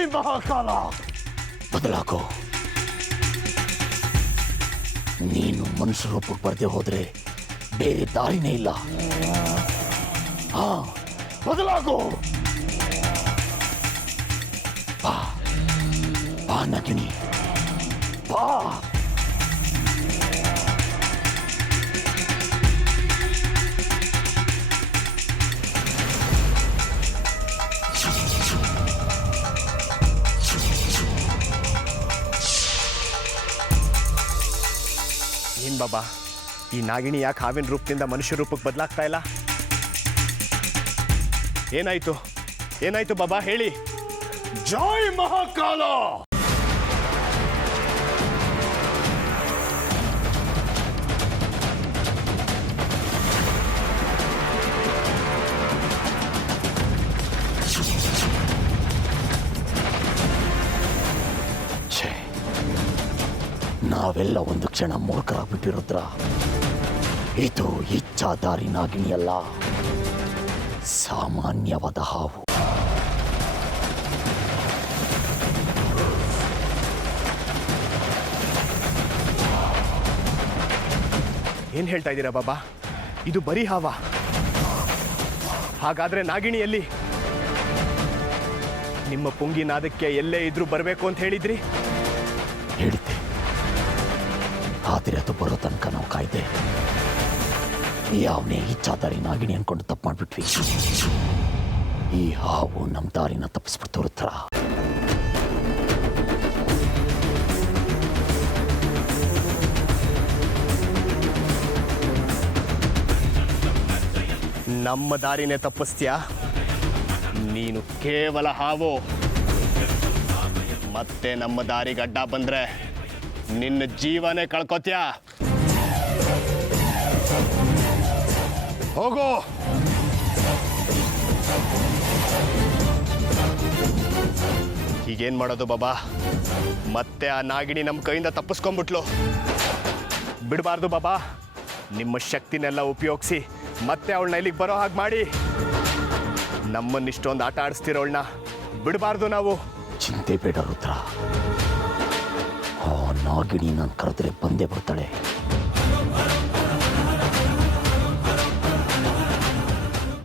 ಜೈ ಮಹಾಕಾಲ. ಬದಲಾಗೋ. ನೀನು ಮನುಷ್ಯ ರೂಪಕ್ಕೆ ಬರದೆ ಹೋದ್ರೆ ಬೇರೆ ದಾರಿನೇ ಇಲ್ಲ. ಹಾ, ಬದಲಾಗೋ. ಬಾ ಬಾ ನಾಗಿಣಿ, ಬಾ. ಏನ್ ಬಾಬಾ, ಈ ನಾಗಿಣಿ ಯಾಕೆ ಹಾವಿನ ರೂಪದಿಂದ ಮನುಷ್ಯ ರೂಪಕ್ಕೆ ಬದಲಾಗ್ತಾ ಇಲ್ಲ? ಏನಾಯ್ತು ಏನಾಯ್ತು ಬಾಬಾ, ಹೇಳಿ. ಜೈ ಮಹಾಕಾಲ. ನಾವೆಲ್ಲ ಒಂದು ಕ್ಷಣ ಮೂರ್ಖರಾಗ್ಬಿಟ್ಟಿರುದ್ರ. ಇದು ಇಚ್ಛಾಧಾರಿ ನಾಗಿಣಿಯಲ್ಲ, ಸಾಮಾನ್ಯವಾದ ಹಾವು. ಏನ್ ಹೇಳ್ತಾ ಇದ್ದೀರಾ ಬಾಬಾ? ಇದು ಬರೀ ಹಾವ. ಹಾಗಾದ್ರೆ ನಾಗಿಣಿಯಲ್ಲಿ ನಿಮ್ಮ ಪುಂಗಿ ನಾದಕ್ಕೆ ಎಲ್ಲೇ ಇದ್ರೂ ಬರಬೇಕು ಅಂತ ಹೇಳಿದ್ರಿ. ಹೇಳಿದ್ದೆ, ಆದರೆ ಅದು ಬರೋ ತನಕ ನಾವು ಕಾಯ್ದೆ. ಯಾವನೇ ಇಚ್ಛಾಧಾರಿ ನಾಗಿಣಿ ಅನ್ಕೊಂಡು ತಪ್ಪು ಮಾಡ್ಬಿಟ್ವಿ. ಈ ಹಾವು ನಮ್ಮ ದಾರಿನ ತಪ್ಪಿಸ್ಬಿಡ್ತು ರುದ್ರ. ನಮ್ಮ ದಾರಿನೇ ತಪ್ಪಿಸ್ತೀಯಾ? ನೀನು ಕೇವಲ ಹಾವು. ಮತ್ತೆ ನಮ್ಮ ದಾರಿಗೆ ಅಡ್ಡ ಬಂದ್ರೆ ನಿನ್ನ ಜೀವನೇ ಕಳ್ಕೊತ್ಯಾ. ಹೋಗೋ. ಈಗೇನ್ ಮಾಡೋದು ಬಾಬಾ? ಮತ್ತೆ ಆ ನಾಗಿಣಿ ನಮ್ಮ ಕೈಯಿಂದ ತಪ್ಪಿಸ್ಕೊಂಡ್ಬಿಟ್ಲು. ಬಿಡಬಾರ್ದು ಬಾಬಾ. ನಿಮ್ಮ ಶಕ್ತಿನೆಲ್ಲ ಉಪಯೋಗಿಸಿ ಮತ್ತೆ ಅವಳನ್ನ ಇಲ್ಲಿಗೆ ಬರೋ ಹಾಗೆ ಮಾಡಿ. ನಮ್ಮನ್ನಿಷ್ಟೊಂದು ಆಟ ಆಡಿಸ್ತಿರೋಳನ್ನ ಬಿಡಬಾರ್ದು ನಾವು. ಚಿಂತೆ ಬೇಡ ರುದ್ರ, ಆ ನಾಗಿಣಿ ನಾನು ಕರೆದ್ರೆ ಬಂದೇ ಬರ್ತಾಳೆ.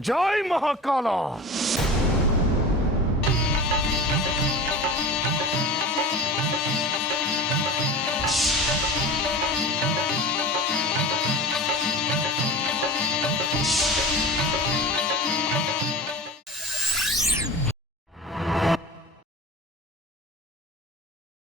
ಜೈ ಮಹಾಕಾಲ.